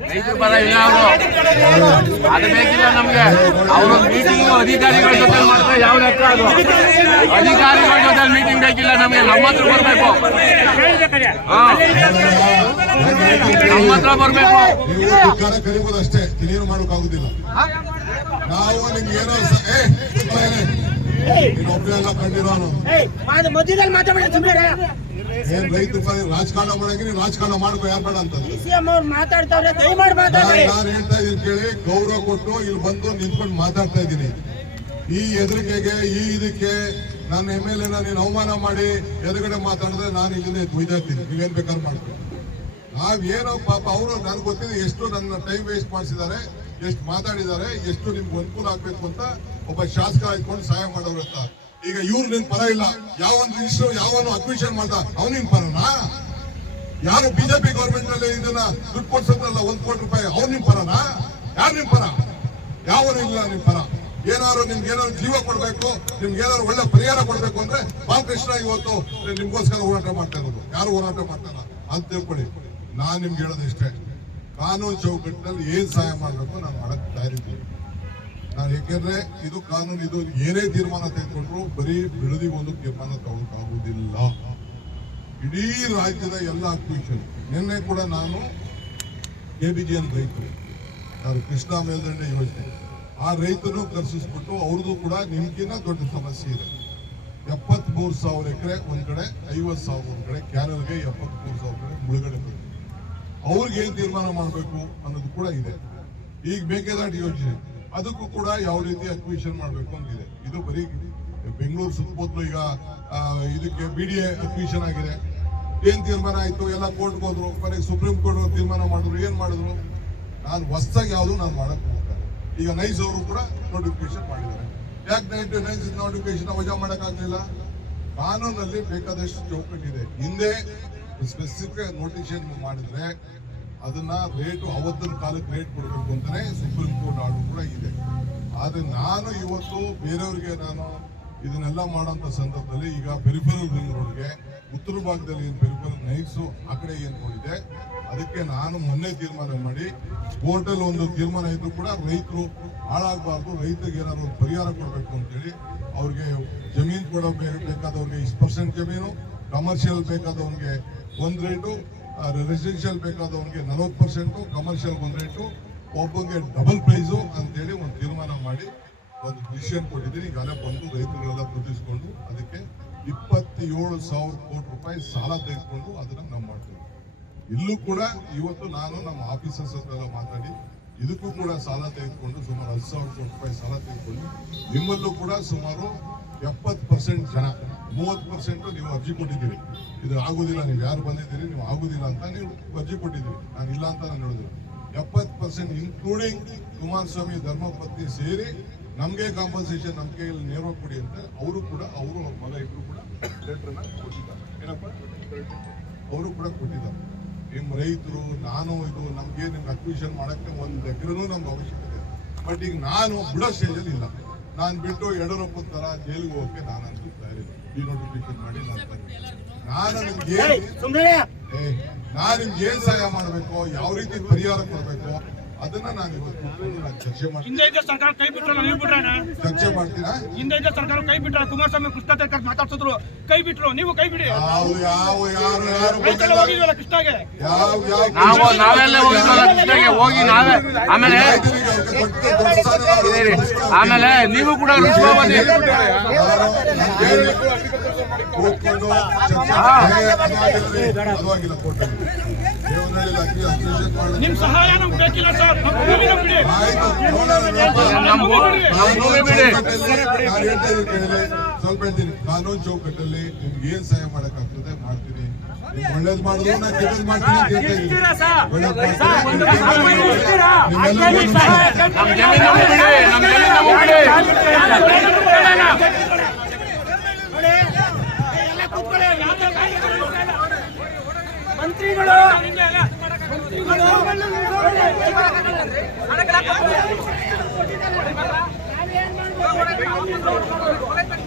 ರೈತರ ಪರ ಇಲ್ಲ ಅವರು. ಅದು ಬೇಕಿಲ್ಲ ನಮ್ಗೆ. ಅವರು ಮೀಟಿಂಗ್ ಅಧಿಕಾರಿಗಳ ಜೊತೆ ಮಾಡ್ತಾರೆ ಯಾವ ಲೆಕ್ಕ ಅದು? ಅಧಿಕಾರಿಗಳ ಜೊತೆ ಮೀಟಿಂಗ್ ಬೇಕಿಲ್ಲ ನಮಗೆ. ನಮ್ಮ ಹತ್ರ ಬರ್ಬೇಕು. ನಮ್ಮ ಹತ್ರ ಬರ್ಬೇಕು. ಅಧಿಕಾರ ಕರಿಬೋದು ಅಷ್ಟೇ ಇನ್ನೇನು ಮಾಡೋಕ್ಕಾಗುದಿಲ್ಲ ನಾವು ನಿಮ್ಗೆ ಏನೋ ಸುಮ್ಮನೆ ಇನ್ನೊಬ್ರೆ ಕಂಡಿರೋನು ಮಧ್ಯದಲ್ಲಿ ಮಾತಾಡಿ ಸುಮ್ಮನೆ ಏನ್ ರೈತರ ರಾಜಕಾರಣ ಮಾಡಂಗೆ ನೀವು ರಾಜಕಾರಣ ಮಾಡ್ಕೋ ಯಾರು ಬೇಡ ಮಾತಾಡ್ತಾವ್ರೆ ದಯಮಾಡಿ ಮಾತಾಡ್ರಿ ನಾನು ಹೇಳ್ತಾ ಇದೀನಿ ಕೇಳಿ ಗೌರವ ಕೊಟ್ಟು ಇಲ್ಲಿ ಬಂದು ನಿಂತ್ಕೊಂಡು ಮಾತಾಡ್ತಾ ಇದ್ದೀನಿ. ಈ ಹೆದರಿಕೆಗೆ ಈ ಇದಕ್ಕೆ ನನ್ನ ಎಂ ಎಲ್ ಎನ ನೀನು ಅವಮಾನ ಮಾಡಿ ಎದುರುಗಡೆ ಮಾತಾಡಿದ್ರೆ ನಾನು ಇಲ್ಲಿಂದ ಒಯ್ದಾಗ್ತೀನಿ ನೀವೇನ್ ಬೇಕಾದ್ರೂ ಮಾಡ್ಕೊ. ನಾವೇನೋ ಪಾಪ ಅವರು ನನ್ಗೆ ಗೊತ್ತಿದೆ ಎಷ್ಟು ನನ್ನ ಟೈಮ್ ವೇಸ್ಟ್ ಮಾಡಿಸಿದ್ದಾರೆ ಎಷ್ಟು ಮಾತಾಡಿದ್ದಾರೆ ಎಷ್ಟು ನಿಮ್ಗೆ ಅನುಕೂಲ ಆಗ್ಬೇಕು ಅಂತ ಒಬ್ಬ ಶಾಸಕ ಇಟ್ಕೊಂಡು ಸಹಾಯ ಮಾಡೋರು ಅಂತ. ಈಗ ಇವ್ರು ನಿನ್ ಪರ ಇಲ್ಲ. ಯಾವನ್ ರಿಜಿಸ್ಟರ್ ಯಾವನು ಅಡ್ಮಿಷನ್ ಮಾಡ್ದ? ಅವನಿನ್ ನಿನ್ ಪರನಾ? ಯಾರು ಬಿಜೆಪಿ ಗೌರ್ಮೆಂಟ್ನಲ್ಲಿ ಇದನ್ನ ದುಡ್ಡು ಕೊಡ್ಸಲ್ಲ ಒಂದ್ ಕೋಟಿ ರೂಪಾಯಿ ಅವ್ರು ನಿಮ್ ಪರನಾ? ಯಾರು ನಿಮ್ ಪರ? ಯಾವನು ಇಲ್ಲ ನಿಮ್ ಪರ. ಏನಾದ್ರು ನಿಮ್ಗೆ ಏನಾದ್ರು ಜೀವ ಕೊಡ್ಬೇಕು, ನಿಮ್ಗೆ ಏನಾದ್ರು ಒಳ್ಳೆ ಪರಿಹಾರ ಕೊಡ್ಬೇಕು ಅಂದ್ರೆ ಬಾಲಕೃಷ್ಣ ಇವತ್ತು ನಿಮ್ಗೋಸ್ಕರ ಹೋರಾಟ ಮಾಡ್ತಾ ಇರೋದು. ಯಾರು ಹೋರಾಟ ಮಾಡ್ತಾರ ಅಂತ ತಿಳ್ಕೊಳ್ಳಿ. ನಾನ್ ನಿಮ್ಗೆ ಹೇಳೋದು ಇಷ್ಟೇ. ಕಾನೂನು ಚೌಕಟ್ಟಿನಲ್ಲಿ ಏನ್ ಸಹಾಯ ಮಾಡ್ಬೇಕು ನಾನು ಮಾಡಕ್ ತಯಾರಿದ್ದೀನಿ. ನಾನು ಯಾಕೆಂದ್ರೆ ಇದು ಕಾನೂನು, ಇದು ಏನೇ ತೀರ್ಮಾನ ತೆಗೆದುಕೊಂಡ್ರು ಬರೀ ಬಿಡದಿಗೆ ಒಂದು ತೀರ್ಮಾನ ತಗೊಳಕ್ಕಾಗುವುದಿಲ್ಲ. ಇಡೀ ರಾಜ್ಯದ ಎಲ್ಲ ಅಕ್ವಿಷನ್. ನಿನ್ನೆ ಕೂಡ ನಾನು ಕೆಬಿಜಿಎನ್ ರೈತರು, ಯಾರು ಕೃಷ್ಣ ಮೇಲ್ದಂಡೆ ಯೋಜನೆ. ಆ ರೈತರು ಕರ್ಸಿಸ್ಬಿಟ್ಟು ಅವ್ರದ್ದು ಕೂಡ ನಿಮ್ಗಿನ್ನ ದೊಡ್ಡ ಸಮಸ್ಯೆ ಇದೆ. ಎಪ್ಪತ್ಮೂರು ಸಾವಿರ ಎಕರೆ ಒಂದ್ ಕಡೆ ಐವತ್ ಸಾವಿರ ಒಂದ್ ಕಡೆ, ಕ್ಯಾನಲ್ಗೆ ಎಪ್ಪತ್ಮೂರು ಸಾವಿರ ಕಡೆ ಮುಳುಗಡೆ ಅವ್ರಿಗೆ ಏನ್ ತೀರ್ಮಾನ ಮಾಡಬೇಕು ಅನ್ನೋದು ಕೂಡ ಇದೆ. ಈಗ ಬೇಕಾದ ಯೋಜನೆ. ಅದಕ್ಕೂ ಕೂಡ ಯಾವ ರೀತಿ ಅಕ್ವಿಷನ್ ಮಾಡಬೇಕು ಅಂತಿದೆ. ಇದು ಬರೀ ಬೆಂಗಳೂರು ಸುತ್ತಮುತ್ತಲು ಈಗ ಇದಕ್ಕೆ ಬಿ ಡಿ ಎ ಅಕ್ವಿಷನ್ ಆಗಿದೆ. ಏನ್ ತೀರ್ಮಾನ ಆಯ್ತು? ಎಲ್ಲ ಕೋರ್ಟ್ಗೆ ಹೋದ್ರು. ಕೊನೆಗೆ ಸುಪ್ರೀಂ ಕೋರ್ಟ್ ತೀರ್ಮಾನ ಮಾಡಿದ್ರು. ಏನ್ ಮಾಡಿದ್ರು? ನಾನು ಹೊಸದಾಗಿ ಯಾವುದು ನಾನು ಮಾಡಕ್ ಹೋಗ್ತಾರೆ ಈಗ ನೈಸ್ ಅವರು ಕೂಡ ನೋಟಿಫಿಕೇಶನ್ ಮಾಡಿದ್ದಾರೆ. ಯಾಕೆ ನೈಟ್ ನೈಸ್ ನೋಟಿಫಿಕೇಶನ್ ವಜಾ ಮಾಡೋಕ್ಕಾಗಲಿಲ್ಲ ಕಾನೂನಲ್ಲಿ ಬೇಕಾದಷ್ಟು ಚೌಕಟ್ಟಿದೆ. ಹಿಂದೆ ಸ್ಪೆಸಿಫಿಕ್ ನೋಟಿಫಿಕೇಶನ್ ಮಾಡಿದ್ರೆ ಅದನ್ನ ರೇಟು ಅವತ್ತಿನ ಕಾಲಕ್ಕೆ ರೇಟ್ ಕೊಡಬೇಕು ಅಂತಾನೆ ಸುಪ್ರೀಂ ಕೋರ್ಟ್ ಆರ್ಡರ್ ಕೂಡ ಇದೆ. ಆದ್ರೆ ನಾನು ಇವತ್ತು ಬೇರೆಯವ್ರಿಗೆ ನಾನು ಇದನ್ನೆಲ್ಲ ಮಾಡೋಂಥ ಸಂದರ್ಭದಲ್ಲಿ ಈಗ ಪೆರಿಫರಲ್ ರಿಂಗ್ ರೋಡ್ಗೆ ಉತ್ತರ ಭಾಗದಲ್ಲಿ ಏನು ಪೆರಿಫರಲ್ ನೈಸು ಆ ಕಡೆ ಏನು ನೋಡಿದೆ ಅದಕ್ಕೆ ನಾನು ಮೊನ್ನೆ ತೀರ್ಮಾನ ಮಾಡಿ ಕೋರ್ಟಲ್ಲಿ ಒಂದು ತೀರ್ಮಾನ ಇದ್ರು ಕೂಡ ರೈತರು ಹಾಳಾಗಬಾರ್ದು, ರೈತರಿಗೆ ಏನಾದ್ರು ಪರಿಹಾರ ಕೊಡಬೇಕು ಅಂತೇಳಿ ಅವ್ರಿಗೆ ಜಮೀನು ಕೊಡಬೇಕಾದವ್ರಿಗೆ ಇಷ್ಟು ಪರ್ಸೆಂಟ್ ಜಮೀನು ಕಮರ್ಷಿಯಲ್ ಬೇಕಾದವ್ರಿಗೆ ಒಂದು ರೇಟು ರೆಸಿಡೆನ್ಷಿಯಲ್ ಬೇಕಾದವನಿಗೆ ನಲವತ್ತು ಪರ್ಸೆಂಟು ಕಮರ್ಷಿಯಲ್ ಒಂದ್ ರೇಟು ಒಬ್ಬಗೆ ಡಬಲ್ ಪ್ರೈಸು ಅಂತೇಳಿ ಒಂದು ತೀರ್ಮಾನ ಮಾಡಿ ಒಂದು ಡಿಸಿಷನ್ ಕೊಟ್ಟಿದ್ದೀನಿ. ಈಗಾಗಲೇ ಬಂದು ರೈತರುಗಳೆಲ್ಲ ಪ್ರತಿಸ್ಕೊಂಡು ಅದಕ್ಕೆ ಇಪ್ಪತ್ತೇಳು ಸಾವಿರ ಕೋಟಿ ರೂಪಾಯಿ ಸಾಲ ತೆಗೆದುಕೊಂಡು ಅದನ್ನ ನಾವು ಮಾಡ್ತೀವಿ. ಇಲ್ಲೂ ಕೂಡ ಇವತ್ತು ನಾನು ನಮ್ಮ ಆಫೀಸರ್ಸ್ ಹತ್ರ ಎಲ್ಲ ಮಾತಾಡಿ, ಇದಕ್ಕೂ ಕೂಡ ಸಾಲ ತೆಗೆದುಕೊಂಡು ಸುಮಾರು ಹತ್ತು ಸಾವಿರ ಕೋಟಿ ರೂಪಾಯಿ ಸಾಲ ತೆಗೆದುಕೊಂಡು ನಿಮ್ಮಲ್ಲೂ ಕೂಡ ಸುಮಾರು ಎಪ್ಪತ್ತು ಪರ್ಸೆಂಟ್ ಜನ, ಮೂವತ್ತು ಪರ್ಸೆಂಟು ನೀವು ಅರ್ಜಿ ಕೊಟ್ಟಿದ್ದೀರಿ. ಇದು ಆಗುದಿಲ್ಲ, ನೀವು ಯಾರು ಬಂದಿದ್ದೀರಿ, ನೀವು ಆಗುದಿಲ್ಲ ಅಂತ ನೀವು ಅರ್ಜಿ ಕೊಟ್ಟಿದ್ದೀರಿ. ನಾನು ಇಲ್ಲ ಅಂತ ನಾನು ಹೇಳಿದ್ರು ಎಪ್ಪತ್ತು ಪರ್ಸೆಂಟ್ ಇನ್ಕ್ಲೂಡಿಂಗ್ ಕುಮಾರಸ್ವಾಮಿ, ಧರ್ಮಪತ್ನಿ ಸೇರಿ ನಮಗೆ ಕಾಂಪನ್ಸೇಷನ್ ನಮ್ಮ ಕೈಯಲ್ಲಿ ನೇರವಾಗಿ ಕೊಡಿ ಅಂತ ಅವರು ಕೂಡ, ಅವರು ಮಗ ಇಬ್ರು ಕೂಡ ಲೆಟ್ರನ್ನ ಕೊಟ್ಟಿದ್ದಾರೆ. ಏನಪ್ಪ? ಅವರು ಕೂಡ ಕೊಟ್ಟಿದ್ದಾರೆ. ನಿಮ್ಮ ರೈತರು, ನಾನು ಇದು, ನಮಗೆ ನಿಮ್ಗೆ ಅಕ್ವಿಷನ್ ಮಾಡಕ್ಕೆ ಒಂದು ಎಕರೆನೂ ನಮ್ಗೆ ಅವಶ್ಯಕತೆ ಬಟ್ ಈಗ ನಾನು ಬಿಡೋ ಸ್ಟೇಜಲ್ಲಿ ಇಲ್ಲ. ನಾನು ಬಿಟ್ಟು ಯಡಿಯೂರಪ್ಪ ತರ ಜೈಲಿಗೆ ಹೋಗಕ್ಕೆ ನಾನಂತೂ ತಯಾರಿ ಡಿನೋಟಿಫಿಕೇಶನ್ ಮಾಡಿ ನಾನು. ನಾನು ನಿಮ್ಗೆ ಏನ್ ಸಹಾಯ ಮಾಡಬೇಕು ಯಾವ ರೀತಿ ಪರಿಹಾರ ಕೊಡ್ಬೇಕು ಅದನ್ನ ನಾನು ಇವತ್ತು ಚರ್ಚೆ ಮಾಡ್ತೀನಿ ಸರ್ಕಾರ ಕೈ ನೀವು ಬಿಟ್ರಣ ಚರ್ಚೆ ಮಾಡ್ತೀರಾ ಹಿಂದೆ ಸರ್ಕಾರ ಕೈ ಬಿಟ್ರ ಕುಮಾರಸ್ವಾಮಿ ಕೃಷ್ಣ ಮಾತಾಡ್ಸಿದ್ರು ಕೈ ಬಿಟ್ರು ನೀವು ಕೈ ಬಿಡಿ ಯಾವ ಯಾವ ಯಾರು ಯಾರು ರೈತೆಲ್ಲ ಬಂದಿಲ್ಲ ಹೋಗಿದ್ವಲ್ಲ ಕೃಷ್ಣಗೆ ಯಾವ ಯಾವ ನಾವು ನಾವೆಲ್ಲ ಹೋಗಿದ್ವಲ್ಲ ಕೃಷ್ಣಗೆ ಹೋಗಿ ನಾವೇ ಆಮೇಲೆ ನಾವು. ಆಮೇಲೆ ಕೂಡ ರುಚಿ ಬನ್ನಿ ಕೂತ್ಕೊಂಡು ಪರವಾಗಿಲ್ಲ ಮಾಡೋದು. ನಿಮ್ ಸಹಾಯ ನಮ್ಗೆ ಬೇಕಿಲ್ಲ ಸರ್. ಸ್ವಲ್ಪ ಹೇಳ್ತೀನಿ. ಕಾನೂನು ಚೌಕಟ್ಟಲ್ಲಿ ನಿಮ್ಗೆ ಏನ್ ಸಹಾಯ ಮಾಡಕ್ಕಾಗ್ತದೆ ಮಾಡ್ತೀನಿ. ಒಳ್ಳೇದ್ ಮಾಡಿದ್ರು ನಾನು ಕೆಟ್ಟದ್ ಮಾಡ್ತೀನಿ ಅಂತ ಹೇಳ್ತಾ